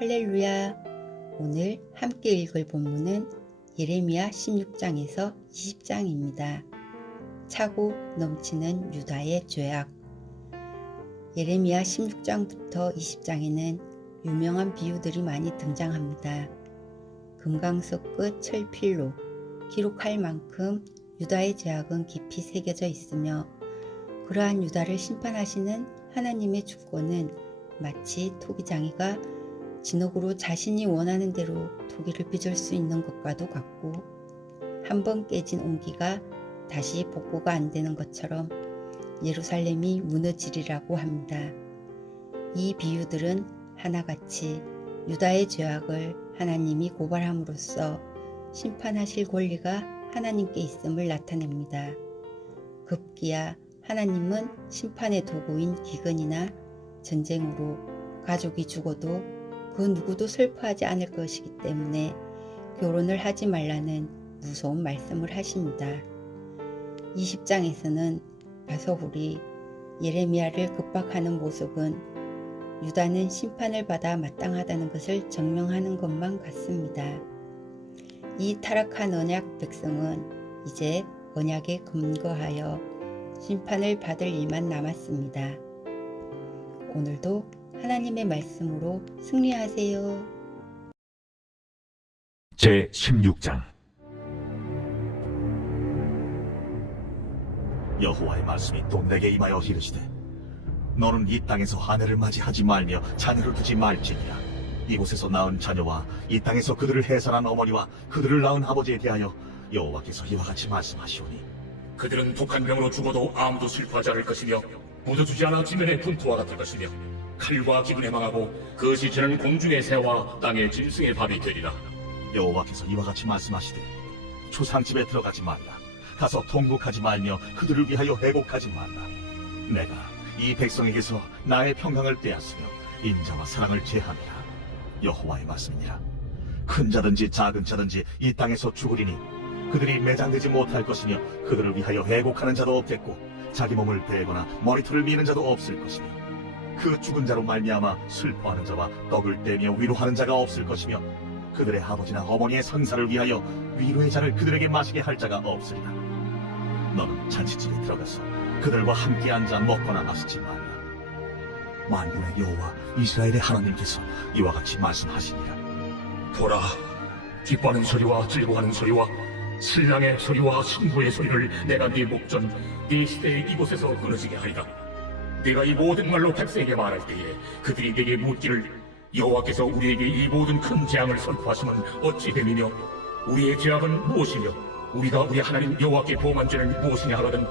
할렐루야! 오늘 함께 읽을 본문은 예레미야 16장에서 20장입니다. 차고 넘치는 유다의 죄악. 예레미야 16장부터 20장에는 유명한 비유들이 많이 등장합니다. 금강석 끝 철필로 기록할 만큼 유다의 죄악은 깊이 새겨져 있으며 그러한 유다를 심판하시는 하나님의 주권은 마치 토기장이가 진흙으로 자신이 원하는 대로 토기를 빚을 수 있는 것과도 같고 한번 깨진 옹기가 다시 복구가 안 되는 것처럼 예루살렘이 무너지리라고 합니다. 이 비유들은 하나같이 유다의 죄악을 하나님이 고발함으로써 심판하실 권리가 하나님께 있음을 나타냅니다. 급기야 하나님은 심판의 도구인 기근이나 전쟁으로 가족이 죽어도 그 누구도 슬퍼하지 않을 것이기 때문에 결혼을 하지 말라는 무서운 말씀을 하십니다. 20장에서는 바서훌이 예레미야를 급박하는 모습은 유다는 심판을 받아 마땅하다는 것을 증명하는 것만 같습니다. 이 타락한 언약 백성은 이제 언약에 근거하여 심판을 받을 일만 남았습니다. 오늘도 하나님의 말씀으로 승리하세요. 제16장. 여호와의 말씀이 또 내게 임하여 이르시되 너는 이 땅에서 아내를 맞이하지 말며 자녀를 두지 말지니라. 이곳에서 낳은 자녀와 이 땅에서 그들을 해산한 어머니와 그들을 낳은 아버지에 대하여 여호와께서 이와 같이 말씀하시오니 그들은 독한 병으로 죽어도 아무도 슬퍼하지 않을 것이며 묻어주지 않아 지면의 분토와 같을 것이며 칼과 기근에 망하고 그것이 저는 공중의 새와 땅의 짐승의 밥이 되리라. 여호와께서 이와 같이 말씀하시되 초상집에 들어가지 말라. 가서 통곡하지 말며 그들을 위하여 회복하지 말라. 내가 이 백성에게서 나의 평강을 빼앗으며 인자와 사랑을 제함이라. 여호와의 말씀이니라. 큰 자든지 작은 자든지 이 땅에서 죽으리니 그들이 매장되지 못할 것이며 그들을 위하여 회복하는 자도 없겠고 자기 몸을 베거나 머리털을 미는 자도 없을 것이며 그 죽은 자로 말미암아 슬퍼하는 자와 떡을 떼며 위로하는 자가 없을 것이며 그들의 아버지나 어머니의 선사를 위하여 위로의 잔을 그들에게 마시게 할 자가 없으리라. 너는 잔치집에 들어가서 그들과 함께 앉아 먹거나 마시지 말라. 만군의 여호와 이스라엘의 하나님께서 이와 같이 말씀하시니라. 보라, 기뻐하는 소리와 즐거워하는 소리와 신랑의 소리와 신부의 소리를 내가 네 목전 네 시대의 이곳에서 끊어지게 하리라. 내가 이 모든 말로 백성에게 말할 때에 그들이 내게 묻기를 여호와께서 우리에게 이 모든 큰 재앙을 선포하시면 어찌 됨이며 우리의 죄악은 무엇이며 우리가 우리 하나님 여호와께 범한 죄는 무엇이냐 하거든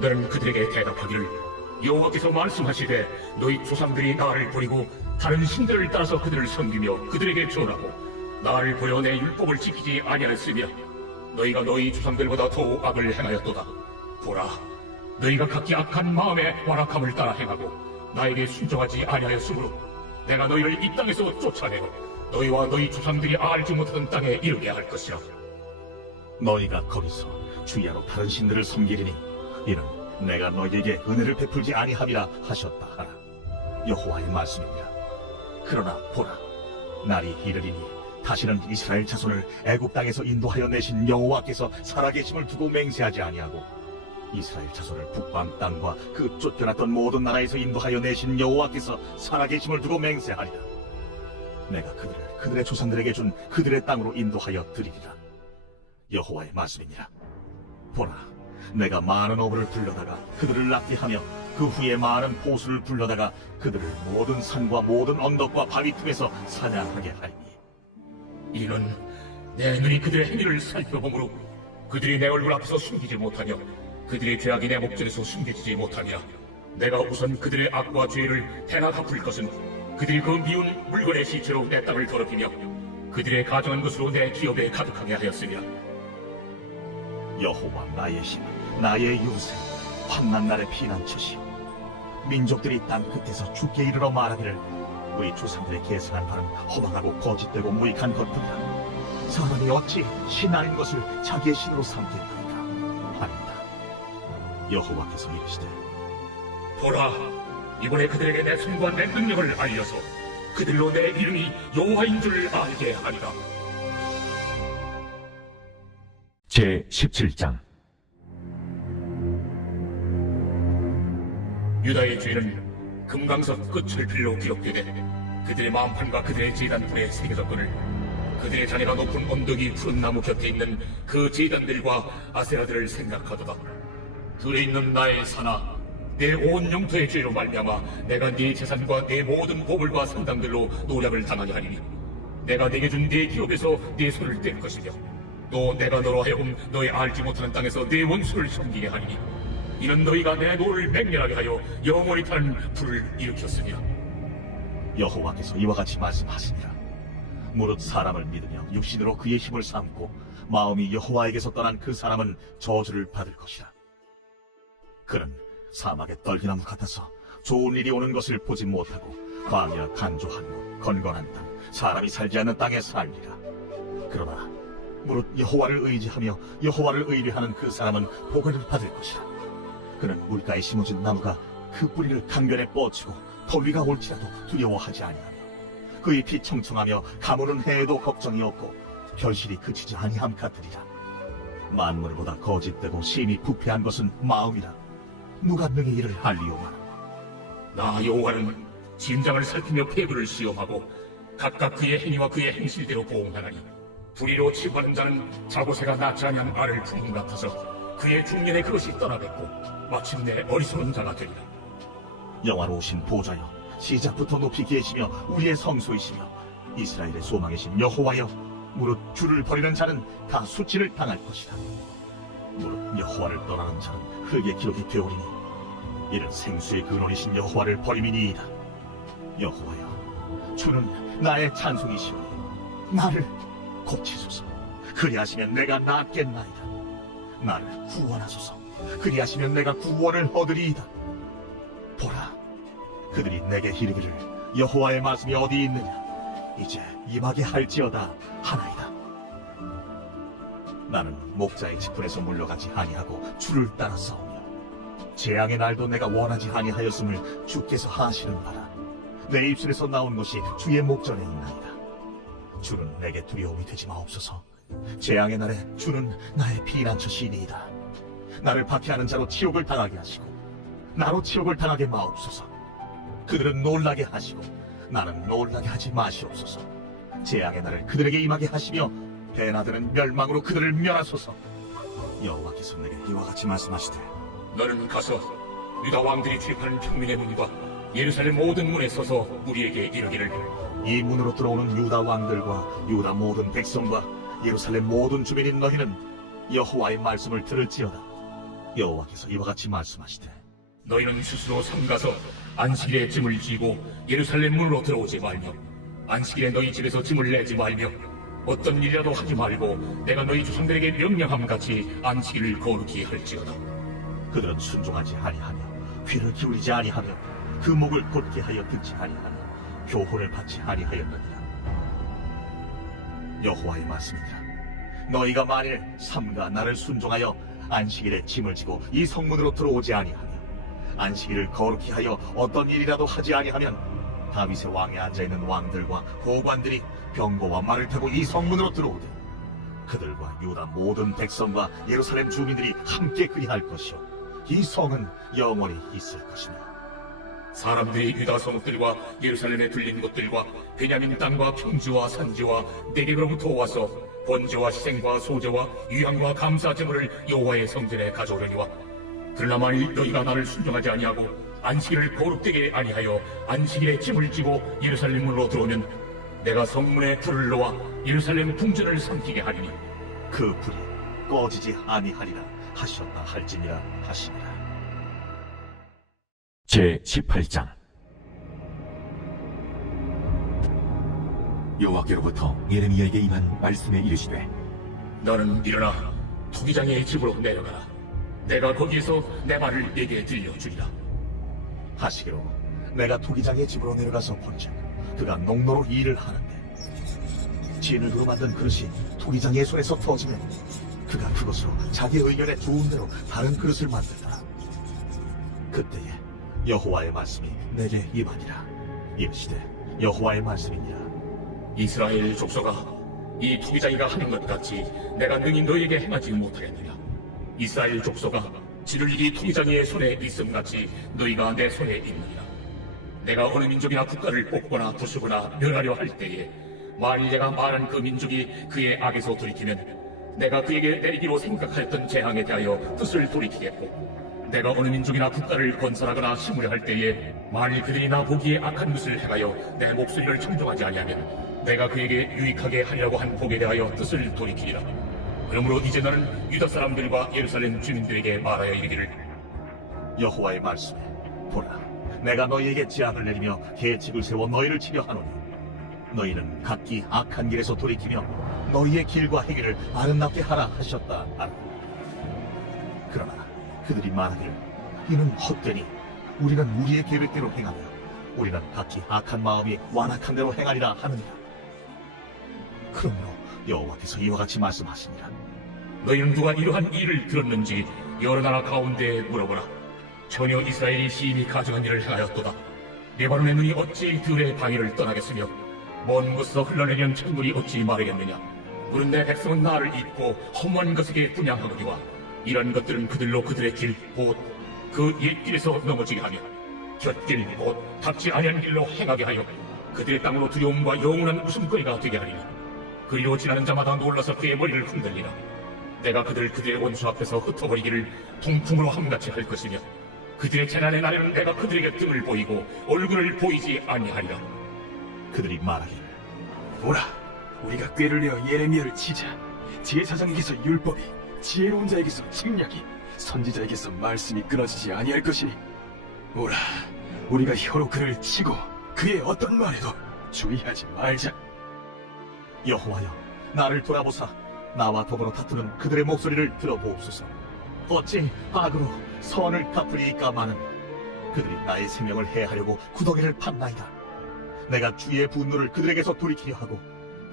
너는 그들에게 대답하기를 여호와께서 말씀하시되 너희 조상들이 나를 버리고 다른 신들을 따라서 그들을 섬기며 그들에게 전하고 나를 보여 내 율법을 지키지 아니하였으며 너희가 너희 조상들보다 더 악을 행하였도다. 보라, 너희가 각기 악한 마음에 완악함을 따라 행하고 나에게 순종하지 아니하였으므로 내가 너희를 이 땅에서 쫓아내어 너희와 너희 조상들이 알지 못하던 땅에 이르게 할 것이라. 너희가 거기서 주야로 다른 신들을 섬기리니 이는 내가 너희에게 은혜를 베풀지 아니함이라 하셨다 하라. 여호와의 말씀이니라. 그러나 보라, 날이 이르리니 다시는 이스라엘 자손을 애굽 땅에서 인도하여 내신 여호와께서 살아계심을 두고 맹세하지 아니하고 이스라엘 자손을 북방 땅과 그 쫓겨났던 모든 나라에서 인도하여 내신 여호와께서 살아계심을 두고 맹세하리라. 내가 그들을 그들의 조상들에게 준 그들의 땅으로 인도하여 드리리라. 여호와의 말씀이니라. 보라, 내가 많은 어부를 불러다가 그들을 낫게 하며 그 후에 많은 포수를 불러다가 그들을 모든 산과 모든 언덕과 바위 틈에서 사냥하게 하리니 이는 내 눈이 그들의 행위를 살펴보므로 그들이 내 얼굴 앞에서 숨기지 못하며 그들의 죄악이 내 목전에서 숨겨지지 못하니라. 내가 우선 그들의 악과 죄를 해나 갚을 것은 그들이 그 미운 물건의 시체로 내 땅을 더럽히며 그들의 가정한 것으로 내 기업에 가득하게 하였으며 여호와 나의 힘, 나의 요새, 환난 날의 피난처시오. 민족들이 땅 끝에서 죽게 이르러 말하기를 우리 조상들의 계승한 바는 허망하고 거짓되고 무익한 것뿐이라. 사람이 어찌 신 아닌 것을 자기의 신으로 삼겠나이까. 아니다. 여호와께서 이르시되 보라, 이번에 그들에게 내 손과 내 능력을 알려서 그들로 내 이름이 여호와인 줄 알게 하리라. 제 17장. 유다의 죄는 금강석 끝을 빌로 기록되되 그들의 마음판과 그들의 제단들에 새겨졌거늘 그들의 자네가 높은 언덕이 푸른 나무 곁에 있는 그 제단들과 아세라들을 생각하도다. 들에 있는 나의 산아, 내 온 영토의 죄로 말미암아 내가 네 재산과 내 모든 보물과 성당들로 노략을 당하게 하리니 내가 내게 준 네 기업에서 네 손을 뗄 것이며 또 내가 너로 하여금 너의 알지 못하는 땅에서 네 원수를 섬기게 하리니 이는 너희가 내 노를 맹렬하게 하여 영원히 타는 불을 일으켰으니라. 여호와께서 이와 같이 말씀하시니라. 무릇 사람을 믿으며 육신으로 그의 힘을 삼고 마음이 여호와에게서 떠난 그 사람은 저주를 받을 것이라. 그는 사막의 떨기나무 같아서 좋은 일이 오는 것을 보지 못하고 광야 간조한 곳 건건한 땅 사람이 살지 않는 땅에 살리라. 그러나 무릇 여호와를 의지하며 여호와를 의뢰하는 그 사람은 복을 받을 것이라. 그는 물가에 심어진 나무가 그 뿌리를 강변에 뻗치고 더위가 올지라도 두려워하지 아니하며 그 잎이 청청하며 가무는 해에도 걱정이 없고 결실이 그치지 아니함 같으리라. 만물보다 거짓되고 심히 부패한 것은 마음이라. 누가 능히 이를 알리오마나. 나 여호와는 짐장을 살피며 폐부를 시험하고 각각 그의 행위와 그의 행실대로 보응하나니 불의로 치부하는 자는 자고새가 낳지 아니한 알을 부린 것 같아서 그의 중년에 그것이 떠나겠고 마침내 어리석은 자가 되리라. 영화로우신 보좌여, 시작부터 높이 계시며 우리의 성소이시며 이스라엘의 소망이신 여호와여, 무릇 주를 버리는 자는 다 수치를 당할 것이라. 무릇 여호와를 떠나는 자는 흙의 기록이 되오리니 이는 생수의 근원이신 여호와를 버림이니이다. 여호와여, 주는 나의 찬송이시오니 나를 고치소서. 그리하시면 내가 낫겠나이다. 나를 구원하소서. 그리하시면 내가 구원을 얻으리이다. 보라, 그들이 내게 이르기를 여호와의 말씀이 어디 있느냐, 이제 임하게 할지어다 하나이다. 나는 목자의 직분에서 물러가지 아니하고 주를 따라 싸우며 재앙의 날도 내가 원하지 아니하였음을 주께서 하시는 바라. 내 입술에서 나온 것이 주의 목전에 있나이다. 주는 내게 두려움이 되지 마옵소서. 재앙의 날에 주는 나의 피난처시니이다. 나를 박해하는 자로 치욕을 당하게 하시고 나로 치욕을 당하게 마옵소서. 그들은 놀라게 하시고 나는 놀라게 하지 마시옵소서. 재앙의 날을 그들에게 임하게 하시며 배나드는 멸망으로 그들을 멸하소서. 여호와께서 내게 이와 같이 말씀하시되, 너는 가서 유다 왕들이 출입하는 평민의 문과 예루살렘 모든 문에 서서 우리에게 이르기를 이 문으로 들어오는 유다 왕들과 유다 모든 백성과 예루살렘 모든 주민인 너희는 여호와의 말씀을 들을지어다. 여호와께서 이와 같이 말씀하시되, 너희는 스스로 삼가서 안식일에 짐을 지고 예루살렘 문으로 들어오지 말며 안식일에 너희 집에서 짐을 내지 말며 어떤 일이라도 하지 말고 내가 너희 조상들에게 명령함 같이 안식일을 거룩히 할지어다. 그들은 순종하지 아니하며 귀를 기울이지 아니하며 그 목을 곧게 하여 듣지 아니하며 교훈을 받지 아니하였느니라. 여호와의 말씀이니라. 너희가 만일 삼가 나를 순종하여 안식일에 짐을 지고 이 성문으로 들어오지 아니하며 안식일을 거룩히 하여 어떤 일이라도 하지 아니하면 다윗의 왕에 앉아있는 왕들과 고관들이 병거와 말을 타고 이 성문으로 들어오되 그들과 유다 모든 백성과 예루살렘 주민들이 함께 그리할 것이요 이 성은 영원히 있을 것이며 사람들이 유다 성읍들과 예루살렘에 둘린 곳들과 베냐민 땅과 평지와 산지와 내게로부터 와서 번제와 희생과 소제와 유향과 감사 제물을 여호와의 성전에 가져오려니와 그러나 만일 너희가 나를 순종하지 아니하고 안식일을 거룩되게 아니하여 안식일에 짐을 지고 예루살렘 문으로 들어오면 내가 성문에 불을 놓아 예루살렘 궁전을 삼키게 하리니 그 불이 꺼지지 아니하리라 하셨다 할지니라 하시니라. 제 18장. 여호와께로부터 예레미야에게 임한 말씀에 이르시되, 너는 일어나 투기장의 집으로 내려가라. 내가 거기에서 내 말을 네게 들려주리라. 하시기로 내가 토기장의 집으로 내려가서 본즉 그가 농로로 일을 하는데 진흙으로 만든 그릇이 토기장의 손에서 터지면 그가 그것으로 자기 의견에 좋은 대로 다른 그릇을 만들더라. 그때에 여호와의 말씀이 내게 임하니라. 이르시되 여호와의 말씀이니라. 이스라엘 족속아, 이 토기장이가 하는 것 같이 내가 능히 너에게 행하지 못하겠느냐? 이스라엘 족속아, 지를 이 토기장이의 손에 있음같이 너희가 내 손에 있느니라. 내가 어느 민족이나 국가를 뽑거나 부수거나 멸하려 할 때에 만일 내가 말한 그 민족이 그의 악에서 돌이키면 내가 그에게 내리기로 생각하였던 재앙에 대하여 뜻을 돌이키겠고, 내가 어느 민족이나 국가를 건설하거나 심으려 할 때에 만일 그들이 나 보기에 악한 것을 행하여 내 목소리를 청종하지 아니하면 내가 그에게 유익하게 하리라고 한 복에 대하여 뜻을 돌이키리라. 그러므로 이제 너는 유다 사람들과 예루살렘 주민들에게 말하여 이르기를, 여호와의 말씀에 보라, 내가 너희에게 재앙을 내리며 계책을 세워 너희를 치려 하노니 너희는 각기 악한 길에서 돌이키며 너희의 길과 행위를 아름답게 하라 하셨다 하라. 그러나 그들이 말하기를 이는 헛되니 우리는 우리의 계획대로 행하며 우리는 각기 악한 마음이 완악한 대로 행하리라 하느니라. 그러므로 여호와께서 이와 같이 말씀하시니라. 너희는 누가 이러한 일을 들었는지 여러 나라 가운데 물어보라. 전혀 이스라엘이 시인이 가증한 일을 행하였도다. 레바논의 눈이 어찌 들의 방해를 떠나겠으며 먼 곳에서 흘러내리는 찬물이 어찌 마르겠느냐. 물은 내 백성은 나를 잊고 험한 것에게 분양하거니와 이런 것들은 그들로 그들의 길 곧 그 옛길에서 넘어지게 하며 곁길 곧 닥지 아니한 길로 행하게 하여 그들의 땅으로 두려움과 영원한 웃음거리가 되게 하리니 그리로 지나는 자마다 놀라서 그의 머리를 흔들리라. 내가 그들의 원수 앞에서 흩어버리기를 동풍으로 함같이 할 것이며 그들의 재난의 날에는 내가 그들에게 등을 보이고 얼굴을 보이지 아니하리라. 그들이 말하기를 보라, 우리가 꾀를 내어 예레미야를 치자. 제사장에게서 율법이, 지혜로운 자에게서 책략이, 선지자에게서 말씀이 끊어지지 아니할 것이니 보라, 우리가 혀로 그를 치고 그의 어떤 말에도 주의하지 말자. 여호와여, 나를 돌아보사 나와 더불어 다투는 그들의 목소리를 들어보옵소서. 어찌 악으로 선을 갚으리이까 마는 그들이 나의 생명을 해하려고 구더기를 팠나이다. 내가 주의 분노를 그들에게서 돌이키려 하고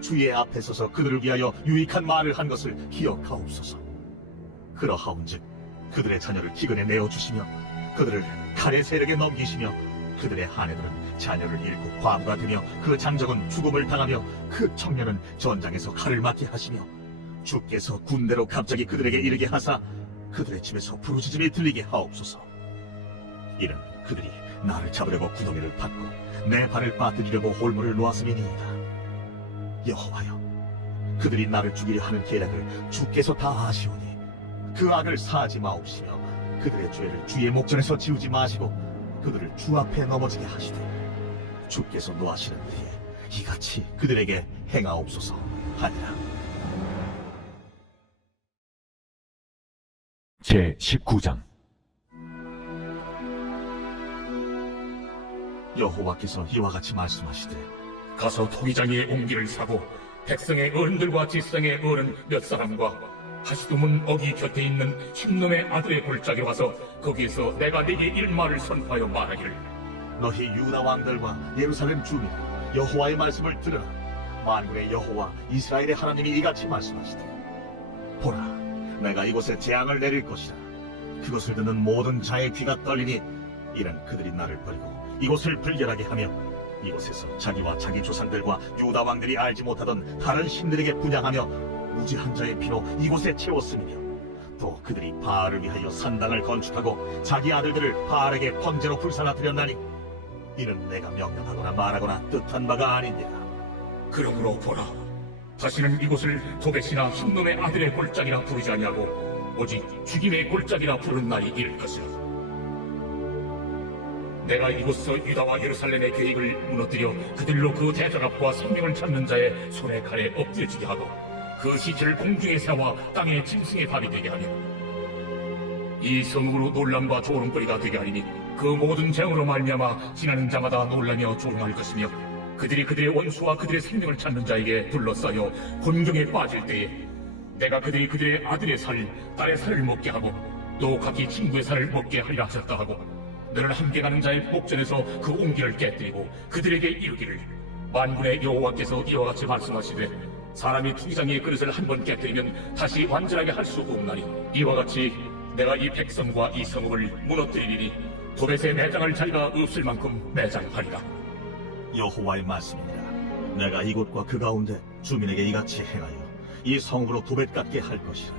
주의 앞에 서서 그들을 위하여 유익한 말을 한 것을 기억하옵소서. 그러하온즉 그들의 자녀를 기근에 내어주시며 그들을 칼의 세력에 넘기시며 그들의 하네들은 자녀를 잃고 과부가 되며 그 장정은 죽음을 당하며 그 청년은 전장에서 칼을 맞게 하시며 주께서 군대로 갑자기 그들에게 이르게 하사 그들의 집에서 부르짖음이 들리게 하옵소서. 이는 그들이 나를 잡으려고 구덩이를 팠고 내 발을 빠뜨리려고 홀문을 놓았음이니이다. 여호와여, 그들이 나를 죽이려 하는 계략을 주께서 다 아시오니 그 악을 사하지 마옵시며 그들의 죄를 주의 목전에서 지우지 마시고 그들을 주 앞에 넘어지게 하시되 주께서 노하시는 때에 이같이 그들에게 행하옵소서 하니라. 제 19장. 여호와께서 이와 같이 말씀하시되 가서 토기장이의 옹기를 사고 백성의 어른들과 지성의 어른 몇 사람과 하시두문 어기 곁에 있는 흰놈의 아들의 골짜기에 와서 거기에서 내가 네게 이런 말을 선포하여 말하기를, 너희 유다 왕들과 예루살렘 주민 여호와의 말씀을 들으라. 만군의 여호와 이스라엘의 하나님이 이같이 말씀하시되 보라, 내가 이곳에 재앙을 내릴 것이라. 그것을 듣는 모든 자의 귀가 떨리니 이는 그들이 나를 버리고 이곳을 불결하게 하며 이곳에서 자기와 자기 조상들과 유다 왕들이 알지 못하던 다른 신들에게 분양하며 무지한 자의 피로 이곳에 채웠음이며 또 그들이 바알을 위하여 산당을 건축하고 자기 아들들을 바알에게 번제로 불사나드렸나니 이는 내가 명령하거나 말하거나 뜻한 바가 아닌니라. 그러므로 보라, 다시는 이곳을 도벳이나 흰놈의 아들의 골짜기라 부르지 아니하고 오직 죽임의 골짜기라 부르는 날이 이를 것이라. 내가 이곳에서 유다와 예루살렘의 계획을 무너뜨려 그들로 그 대적압과 생명을 찾는 자의 손에 칼에 엎드려지게 하고 그 시체를 공중에 세워 땅의 짐승의 밥이 되게 하며 이 성읍으로 논란과 조롱거리가 되게 하리니 그 모든 재앙으로 말미암아 지나는 자마다 놀라며 조롱할 것이며 그들이 그들의 원수와 그들의 생명을 찾는 자에게 둘러싸여 곤경에 빠질 때에 내가 그들의 아들의 살, 딸의 살을 먹게 하고 또 각기 친구의 살을 먹게 하리라 하셨다 하고 너는 함께 가는 자의 목전에서 그 옹기를 깨뜨리고 그들에게 이르기를, 만군의 여호와께서 이와 같이 말씀하시되 사람이 투기장의 그릇을 한 번 깨뜨리면 다시 완전하게 할 수 없나니 이와 같이 내가 이 백성과 이 성읍을 무너뜨리리니 도벳의 매장할 자리가 없을 만큼 매장하리라. 여호와의 말씀이니라. 내가 이곳과 그 가운데 주민에게 이같이 행하여 이 성으로 도벳 같게 할 것이라.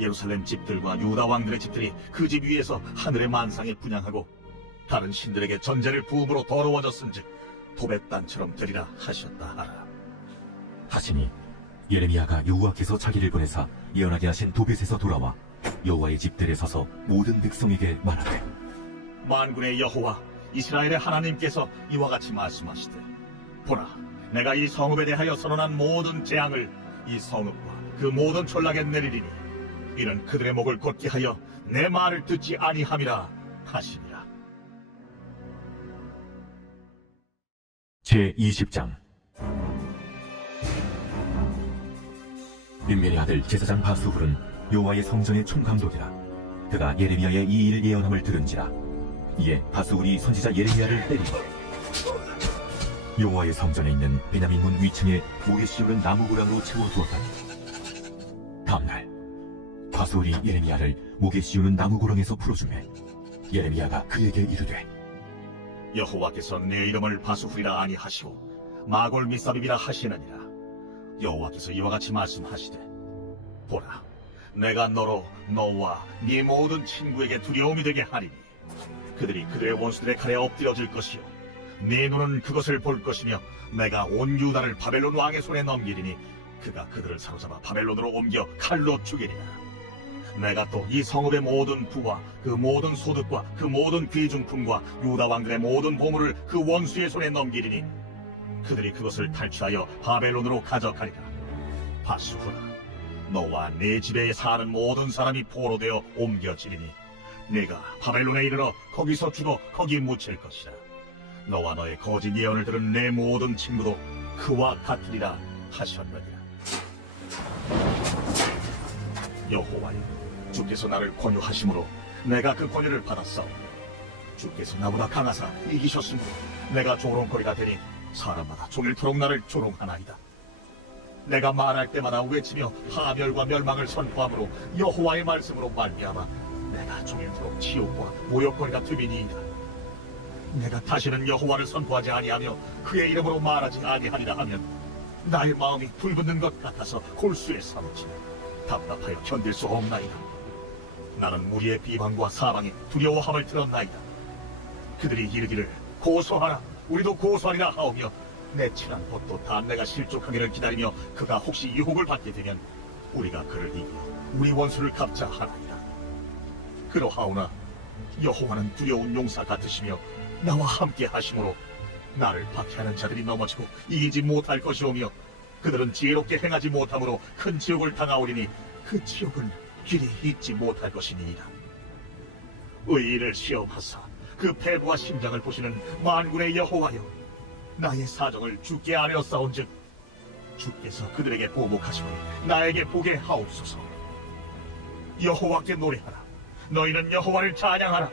예루살렘 집들과 유다 왕들의 집들이 그 집 위에서 하늘의 만상에 분향하고 다른 신들에게 전제를 부음으로 더러워졌은즉 도벳 단처럼 되리라 하셨다 하라. 하시니 예레미야가 여호와께서 자기를 보내사 예언하게 하신 도벳에서 돌아와 여호와의 집들에 서서 모든 백성에게 말하되 만군의 여호와 이스라엘의 하나님께서 이와 같이 말씀하시되 보라, 내가 이 성읍에 대하여 선언한 모든 재앙을 이 성읍과 그 모든 촌락에 내리리니 이는 그들의 목을 곧게 하여 내 말을 듣지 아니함이라 하시니라. 제20장 빈멜의 아들 제사장 바수훌은 여호와의 성전의 총감독이라. 그가 예레미야의 이 일 예언함을 들은지라. 이에 바수훌이 선지자 예레미야를 때리니 여호와의 성전에 있는 베냐민 문 위층에 목에 씌우는 나무 고랑으로 채워두었다니. 다음날 바수훌이 예레미야를 목에 씌우는 나무 고랑에서 풀어주매 예레미야가 그에게 이르되 여호와께서 내 이름을 바수훌이라 아니하시고 마골 미사빕이라 하시느니라. 여호와께서 이와 같이 말씀하시되 보라, 내가 너로 너와 네 모든 친구에게 두려움이 되게 하리니 그들이 그들의 원수들의 칼에 엎드려질 것이요 네 눈은 그것을 볼 것이며 내가 온 유다를 바벨론 왕의 손에 넘기리니 그가 그들을 사로잡아 바벨론으로 옮겨 칼로 죽이리라. 내가 또 이 성읍의 모든 부와 그 모든 소득과 그 모든 귀중품과 유다 왕들의 모든 보물을 그 원수의 손에 넘기리니 그들이 그것을 탈취하여 바벨론으로 가져가리라. 바수후라, 너와 네 집에 사는 모든 사람이 포로되어 옮겨지리니 네가 바벨론에 이르러 거기서 죽어 거기 묻힐 것이라. 너와 너의 거짓 예언을 들은 내 모든 친구도 그와 같으리라 하셨느니라. 여호와여, 주께서 나를 권유하심으로 내가 그 권유를 받았사오니 주께서 나보다 강하사 이기셨으므로 내가 조롱거리가 되니 사람마다 종일토록 나를 조롱하나이다. 내가 말할 때마다 외치며 파멸과 멸망을 선포함으로 여호와의 말씀으로 말미암아 내가 종일토록 치욕과 모욕거리가 됨이니이다. 내가 다시는 여호와를 선포하지 아니하며 그의 이름으로 말하지 아니하리라 하면 나의 마음이 불붙는 것 같아서 골수에 사무치며 답답하여 견딜 수 없나이다. 나는 무리의 비방과 사방에 두려워함을 들었나이다. 그들이 이르기를 고소하라, 우리도 고소하리라 하오며 내 친한 벗도 다 내가 실족하기를 기다리며 그가 혹시 유혹을 받게 되면 우리가 그를 이겨 우리 원수를 갚자 하나이다. 그러하오나 여호와는 두려운 용사 같으시며 나와 함께 하심으로 나를 박해하는 자들이 넘어지고 이기지 못할 것이오며 그들은 지혜롭게 행하지 못함으로 큰 지옥을 당하오리니 그 지옥은 길이 잊지 못할 것이니이다. 의인을 시험하사 그 패부와 심장을 보시는 만군의 여호와여, 나의 사정을 주께 아뢰었사온즉 주께서 그들에게 보복하시고 나에게 보게 하옵소서. 여호와께 노래하라, 너희는 여호와를 찬양하라.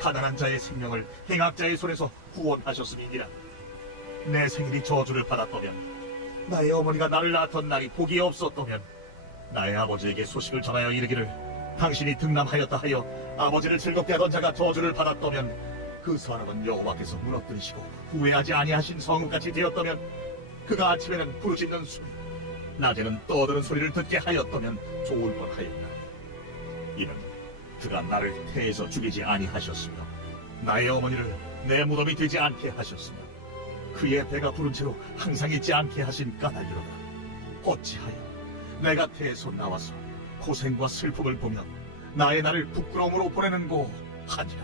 가난한 자의 생명을 행악자의 손에서 구원하셨음이니라. 내 생일이 저주를 받았다면, 나의 어머니가 나를 낳았던 날이 복이 없었다면, 나의 아버지에게 소식을 전하여 이르기를 당신이 등남하였다 하여 아버지를 즐겁게 하던 자가 저주를 받았다면, 그 사람은 여호와께서 무너뜨리시고 후회하지 아니하신 성읍같이 되었다면, 그가 아침에는 부르짖는 소리, 낮에는 떠드는 소리를 듣게 하였다면 좋을 뻔하였다. 이는 그가 나를 태에서 죽이지 아니하셨으며 나의 어머니를 내 무덤이 되지 않게 하셨으며 그의 배가 부른 채로 항상 있지 않게 하신 까닭이로다. 어찌하여 내가 태에서 나와서 고생과 슬픔을 보며 나의 날을 부끄러움으로 보내는고 하니라.